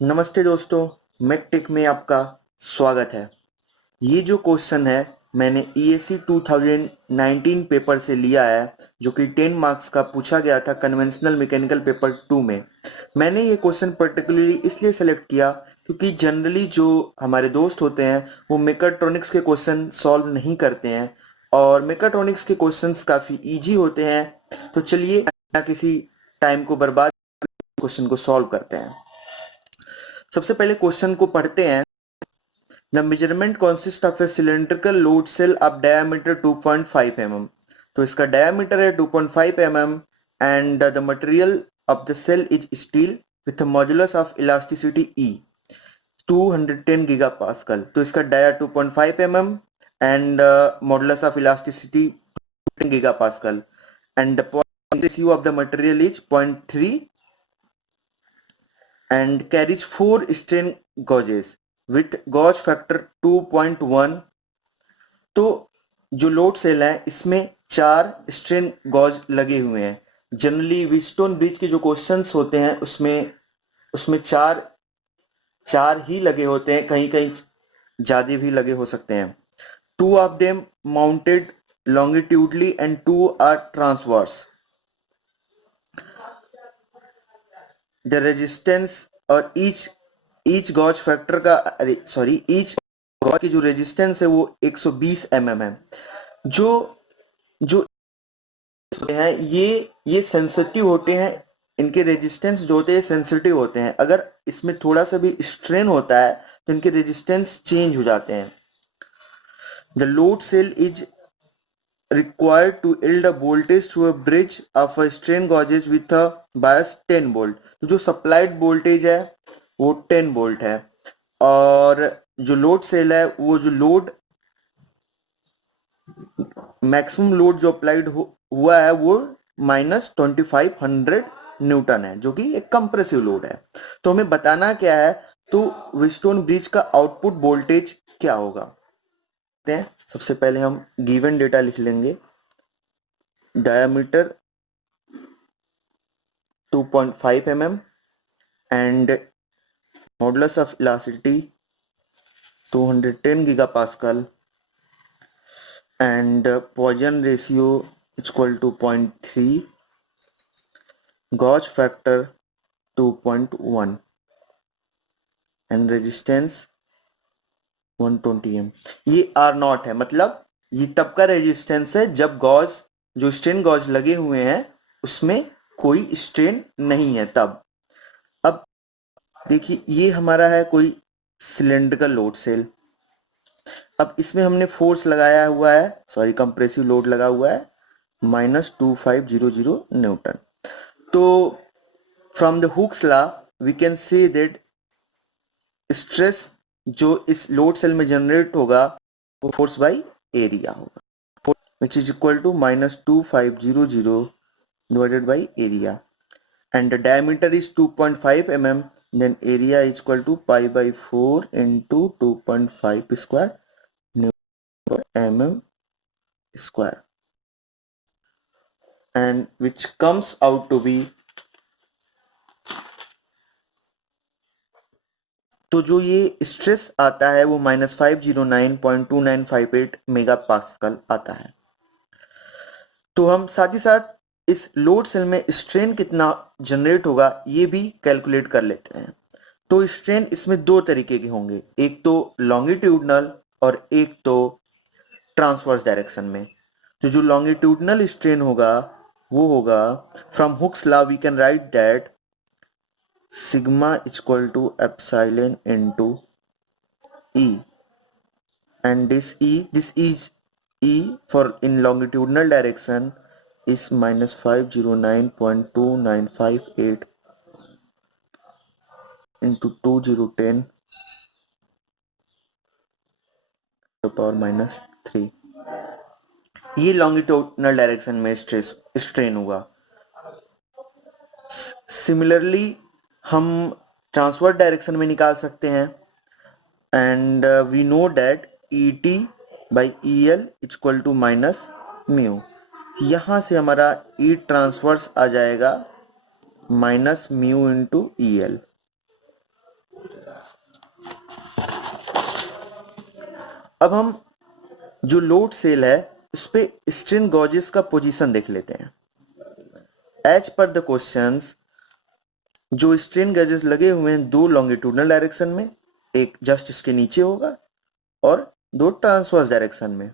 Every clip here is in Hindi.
नमस्ते दोस्तों, मैकटेक में आपका स्वागत है। ये जो क्वेश्चन है मैंने ESE 2019 पेपर से लिया है, जो कि 10 मार्क्स का पूछा गया था कन्वेंशनल मैकेनिकल पेपर 2 में। मैंने ये क्वेश्चन पर्टिकुलरली इसलिए सेलेक्ट किया क्योंकि जनरली जो हमारे दोस्त होते हैं वो मेकाट्रॉनिक्स के क्वेश्चन सॉल्व नहीं करते हैं और मेकाट्रॉनिक्स के क्वेश्चंस काफ़ी ईजी होते हैं। तो चलिए बिना किसी टाइम को बर्बाद क्वेश्चन को सॉल्व करते हैं। सबसे पहले क्वेश्चन को पढ़ते हैं। The measurement consist of a cylindrical load cell of diameter 2.5 mm। तो इसका डायमीटर है 2.5 mm and the material of the cell is steel with modulus of elasticity E 210 giga pascal. तो इसका dia 2.5 mm and modulus of elasticity 10 giga pascal and the point ratio of the material is 0.3 and carries 4 strain gauges with gauge factor 2.1। तो जो लोड सेल है इसमें 4 स्ट्रेन गॉज लगे हुए हैं। जनरली व्हीटस्टोन ब्रिज के जो क्वेश्चंस होते हैं उसमें उसमें चार ही लगे होते हैं, कहीं कहीं ज्यादा भी लगे हो सकते हैं। 2 of them mounted longitudinally and 2 are transverse। The resistance और ईच गॉज फैक्टर का ईच गॉज की जो रेजिस्टेंस है वो 120 mm है। जो जो हैं ये सेंसिटिव होते हैं, इनके रेजिस्टेंस जो होते हैं सेंसिटिव होते हैं। अगर इसमें थोड़ा सा भी स्ट्रेन होता है तो इनके रेजिस्टेंस चेंज हो जाते हैं। The load cell is required to yield a voltage to a bridge of a strain gauges with a bias 10 volt। तो जो सप्लाइड वोल्टेज है वो 10 वोल्ट है और जो लोड सेल है वो जो लोड मैक्सिमम लोड जो अप्लाइड हुआ है वो -2500 न्यूटन है, जो कि एक कंप्रेसिव लोड है। तो हमें बताना क्या है, तो व्हीटस्टोन ब्रिज का आउटपुट वोल्टेज क्या होगा। सबसे पहले हम गिवन डेटा लिख लेंगे। Diameter 2.5 mm and modulus of elasticity 210 gigapascal and Poisson ratio is equal to 0.3, gauge factor 2.1 and resistance 120 m। ये R नॉट है, मतलब ये तब का रेजिस्टेंस है जब गॉज जो स्ट्रेन गॉज लगे हुए हैं उसमें कोई स्ट्रेन नहीं है तब। अब देखिए ये हमारा है कोई सिलेंड्रिकल लोड सेल। अब इसमें हमने फोर्स लगाया हुआ है, कंप्रेसिव लोड लगा हुआ है -2500 न्यूटन। तो from the Hooke's law we can say that stress जो इस लोड सेल में जनरेट होगा वो फोर्स बाई एरिया होगा, which is equal to -2500 divided by area and the diameter is 2.5 mm, then area is equal to pi by 4 into 2.5 square mm square, and which comes out to be, तो जो ये स्ट्रेस आता है वो -509.2958 मेगा पास्कल आता है। तो हम साथ ही साथ इस लोड सेल में स्ट्रेन कितना जनरेट होगा ये भी कैलकुलेट कर लेते हैं। तो स्ट्रेन इसमें दो तरीके के होंगे, एक तो लॉन्गिट्यूडनल और एक तो ट्रांसवर्स डायरेक्शन में। तो जो लॉन्गिट्यूडनल स्ट्रेन होगा वो होगा, from Hooke's law we can write that sigma equal to epsilon into E, and this is E for in longitudinal direction is -509.2958 into 2010 to power -3। ये लॉन्गिट्यूडनल डायरेक्शन में स्ट्रेन होगा। सिमिलरली हम ट्रांसवर्स डायरेक्शन में निकाल सकते हैं and we know that ET by EL equal to -mu. यहाँ से हमारा E ट्रांसवर्स आ जाएगा -म्यू इंटू EL। अब हम जो लोड सेल है उस पे स्ट्रेन गॉजेस का पोजीशन देख लेते हैं। एज पर द क्वेश्चंस, जो स्ट्रेन गॉजेस लगे हुए हैं दो लॉन्गिट्यूडनल डायरेक्शन में, एक जस्ट इसके नीचे होगा और दो ट्रांसवर्स डायरेक्शन में,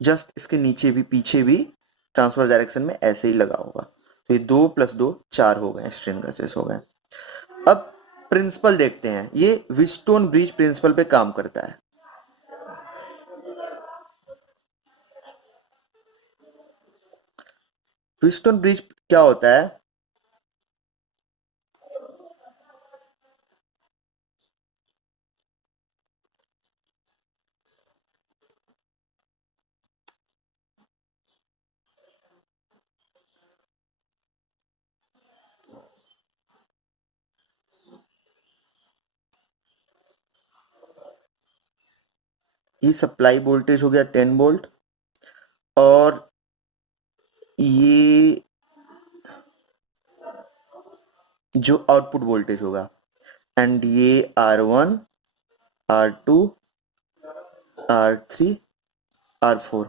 जस्ट इसके नीचे भी पीछे भी ट्रांसवर्स डायरेक्शन में ऐसे ही लगा होगा। तो ये 2 + 2 4 हो गए, स्ट्रेन गॉजेस हो गए। अब प्रिंसिपल देखते हैं, ये व्हीटस्टोन ब्रिज प्रिंसिपल पे काम करता है। व्हीटस्टोन ब्रिज क्या होता है? ये सप्लाई वोल्टेज हो गया 10 वोल्ट, और ये जो आउटपुट वोल्टेज होगा, एंड ये R1, R2, R3, R4।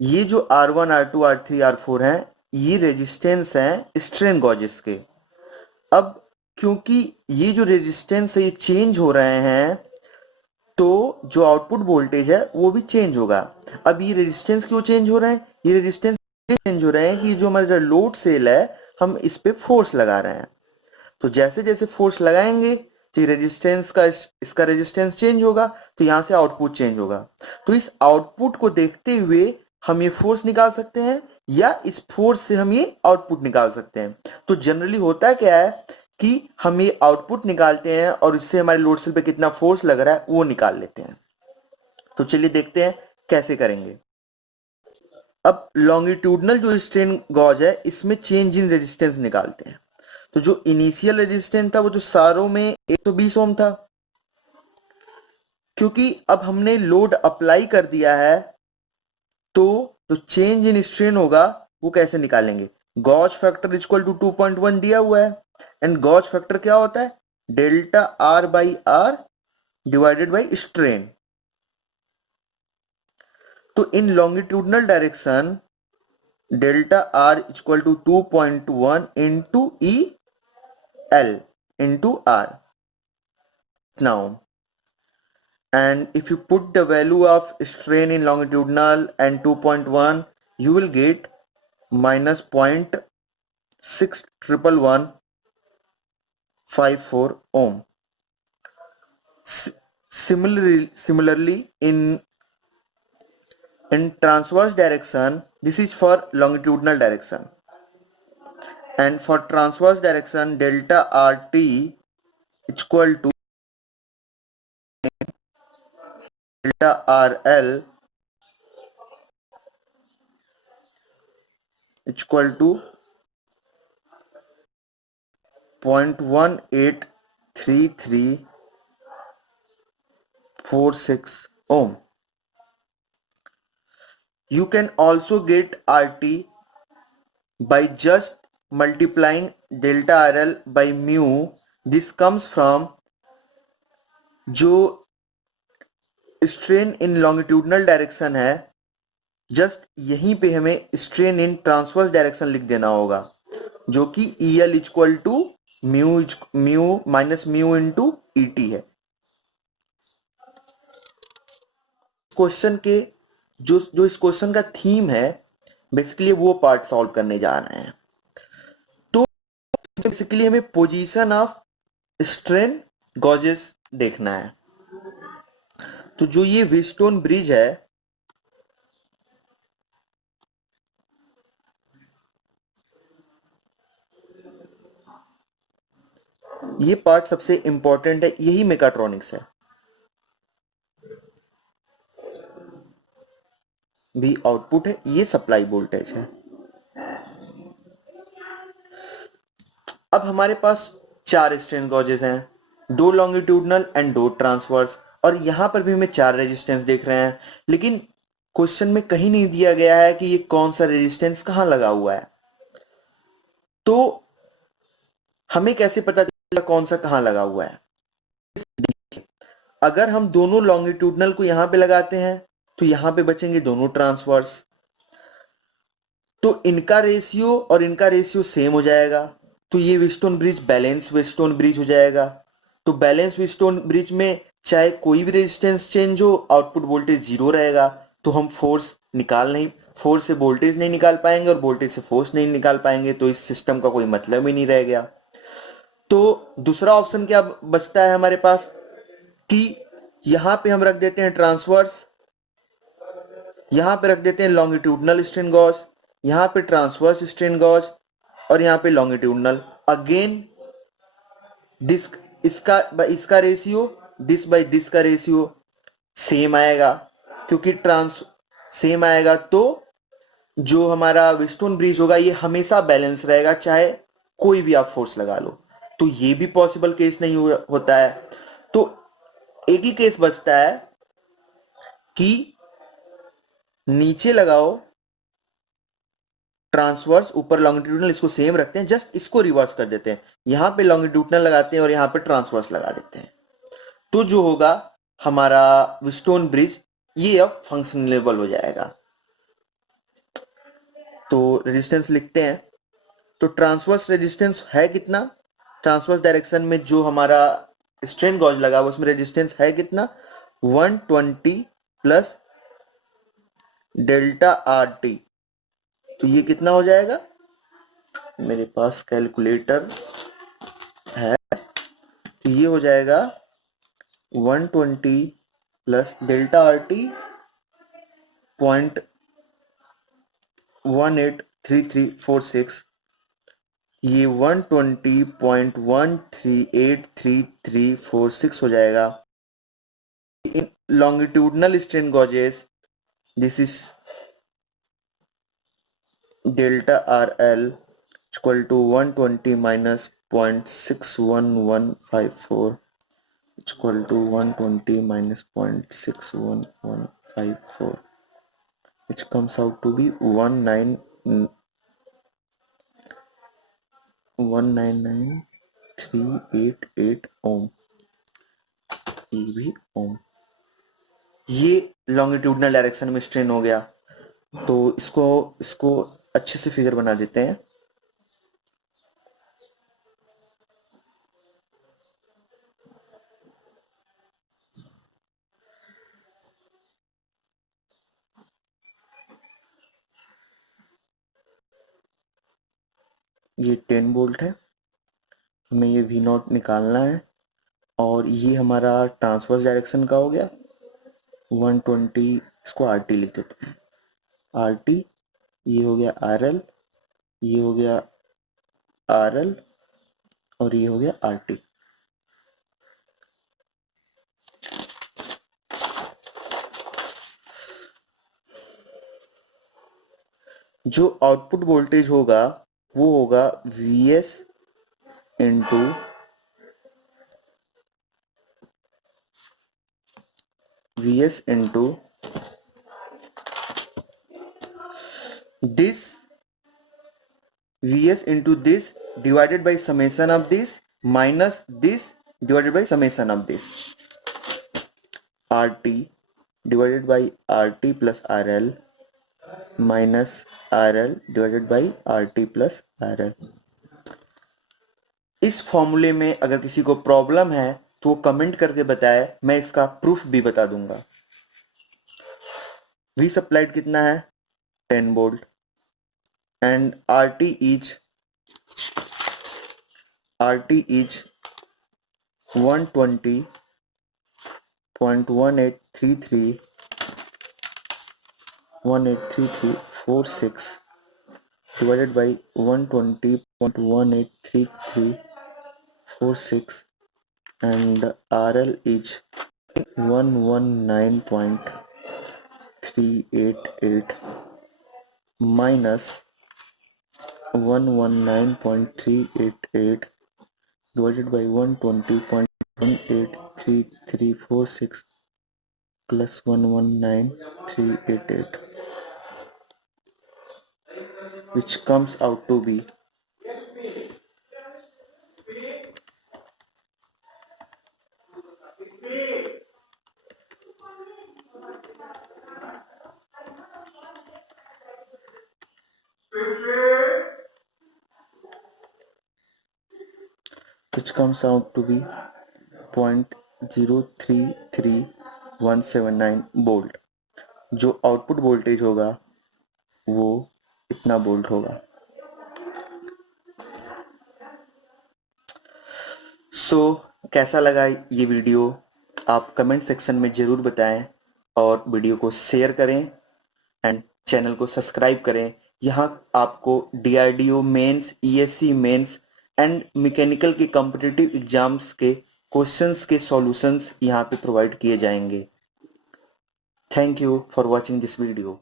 ये जो R1, R2, R3, R4 हैं, ये रेजिस्टेंस हैं स्ट्रेन गॉजेस के। अब क्योंकि ये जो रेजिस्टेंस है ये चेंज हो रहे हैं, तो जो आउटपुट वोल्टेज है वो भी चेंज होगा। अब ये रेजिस्टेंस क्यों चेंज हो रहे हैं? ये रेजिस्टेंस चेंज हो रहे हैं कि जो हमारा लोड सेल है हम इस पे फोर्स लगा रहे हैं। तो जैसे जैसे फोर्स लगाएंगे तो रेजिस्टेंस का इसका रेजिस्टेंस चेंज होगा, तो यहां से आउटपुट चेंज होगा। तो इस आउटपुट को देखते हुए हम ये फोर्स निकाल सकते हैं, या इस फोर्स से हम ये आउटपुट निकाल सकते हैं। तो जनरली होता क्या है कि हम ये आउटपुट निकालते हैं और इससे हमारे लोड सेल पे कितना फोर्स लग रहा है वो निकाल लेते हैं। तो चलिए देखते हैं कैसे करेंगे। अब लॉन्गिट्यूडनल जो स्ट्रेन गॉज है इसमें चेंज इन रेजिस्टेंस निकालते हैं। तो जो इनिशियल रेजिस्टेंस था वो जो सारों में 120 ओम था, क्योंकि अब हमने लोड अप्लाई कर दिया है, तो जो चेंज इन स्ट्रेन होगा वो कैसे निकालेंगे? गॉज फैक्टर इक्वल टू 2.1 दिया हुआ है, एंड गॉज फैक्टर क्या होता है? Delta R by R divided by strain. तो in longitudinal direction delta R equal to 2.1 into E L into R. Now, and if you put the value of strain in longitudinal and 2.1, you will get minus 0.611154 ohm. Similarly, in transverse direction, this is for longitudinal direction, and for transverse direction delta RT equal to delta RL equal to 0.183346 ohm. You can also get RT by just multiplying delta RL by mu. This comes from जो स्ट्रेन इन लॉन्गिट्यूडनल डायरेक्शन है, जस्ट यहीं पे हमें स्ट्रेन इन ट्रांसवर्स डायरेक्शन लिख देना होगा, जो कि EL equal to mu minus mu into ET है। क्वेश्चन के जो जो इस क्वेश्चन का थीम है, बेसिकली वो पार्ट सॉल्व करने जा रहे हैं। तो बेसिकली हमें पोजीशन ऑफ स्ट्रेन गॉजेस देखना है। तो जो ये व्हीटस्टोन ब्रिज है, ये पार्ट सबसे इंपॉर्टेंट है, यही मेकाट्रॉनिक्स है। भी आउटपुट है, ये सप्लाई वोल्टेज है। अब हमारे पास 4 स्ट्रेन गॉजेस हैं, 2 लॉन्गिट्यूडनल एंड 2 ट्रांसवर्स, और यहां पर भी हमें 4 रेजिस्टेंस देख रहे हैं, लेकिन क्वेश्चन में कहीं नहीं दिया गया है कि ये कौन सा रेजिस्टेंस कहां लगा हुआ है। तो हमें कैसे पता चलेगा कौन सा कहां लगा हुआ है? अगर हम दोनों लॉन्गिट्यूडनल को यहां पे लगाते हैं तो यहां पे बचेंगे दोनों ट्रांसवर्स, तो इनका रेशियो और इनका रेशियो सेम हो जाएगा, तो ये Wheatstone bridge balance Wheatstone bridge हो जाएगा। तो बैलेंस व्हीटस्टोन ब्रिज में चाहे कोई भी रेजिस्टेंस चेंज हो, आउटपुट वोल्टेज जीरो रहेगा, तो हम फोर्स से वोल्टेज नहीं निकाल पाएंगे और वोल्टेज से फोर्स नहीं निकाल पाएंगे, तो इस सिस्टम का कोई मतलब ही नहीं रह गया। तो दूसरा ऑप्शन क्या बचता है हमारे पास कि यहां पे हम रख देते हैं ट्रांसवर्स, यहां पे रख देते हैं लॉन्गिट्यूडनल स्ट्रेन गॉज, यहां पे ट्रांसवर्स स्ट्रेन गॉज और यहां पे लॉन्गिट्यूडनल। अगेन दिस इसका इसका रेशियो दिस बाय दिस का रेशियो सेम आएगा, क्योंकि ट्रांस सेम आएगा तो जो हमारा व्हीटस्टोन ब्रिज होगा ये हमेशा बैलेंस रहेगा, चाहे कोई भी आप फोर्स लगा लो। तो ये भी पॉसिबल केस नहीं होता है। तो एक ही केस बचता है कि नीचे लगाओ ट्रांसवर्स, ऊपर लॉन्गिट्यूडनल, इसको सेम रखते हैं, जस्ट इसको रिवर्स कर देते हैं, यहां पे लॉन्गिट्यूडनल लगाते हैं और यहां पे ट्रांसवर्स लगा देते हैं। तो जो होगा हमारा व्हीटस्टोन ब्रिज ये अब फंक्शनेबल हो जाएगा। तो रेजिस्टेंस लिखते हैं, तो ट्रांसवर्स रेजिस्टेंस है कितना, ट्रांसवर्स डायरेक्शन में जो हमारा स्ट्रेन गॉज लगा उसमें रेजिस्टेंस है कितना, 120 प्लस डेल्टा आर टी। तो ये कितना हो जाएगा, मेरे पास कैलकुलेटर है, तो ये हो जाएगा 120 प्लस डेल्टा आर टी 0.183346, ये 120.13833346 हो जाएगा। In longitudinal strain gauges, this is delta R L equal to 120 minus 0.61154 equal to 120 minus 0.61154, which comes out to be 199,388 ओम, ये भी ओम। ये लॉन्गिट्यूडनल डायरेक्शन में स्ट्रेन हो गया। तो इसको इसको अच्छे से फिगर बना देते हैं। ये 10 वोल्ट है, हमें ये वी नॉट निकालना है, और ये हमारा ट्रांसवर्स डायरेक्शन का हो गया 120, इसको आर टी लिख देते हैं, आर टी, ये हो गया आर एल, ये हो गया आर एल और ये हो गया आर टी। जो आउटपुट वोल्टेज होगा वो होगा V S into this Vs into this divided by summation of this minus this divided by summation of this, RT divided by RT plus RL minus RL divided by RT plus RL। इस फॉर्मूले में अगर किसी को प्रॉब्लम है तो वो कमेंट करके बताए, मैं इसका प्रूफ भी बता दूंगा। वी सप्लाइड कितना है 10 volt and RT is 120.183346 divided by 120.183346 and RL is 119.388 minus 119.388 divided by 120.183346 plus 119,388, which comes out to be 1 which comes out to be 0.033179 volt. जो आउटपुट वोल्टेज होगा वो इतना वोल्ट होगा। कैसा लगा ये वीडियो आप कमेंट सेक्शन में ज़रूर बताएं और वीडियो को शेयर करें एंड चैनल को सब्सक्राइब करें। यहाँ आपको DRDO mains, ESC mains and mechanical के कॉम्पिटिटिव एग्जाम्स के क्वेश्चंस के सॉल्यूशंस यहाँ पे प्रोवाइड किए जाएंगे। Thank you for watching this video.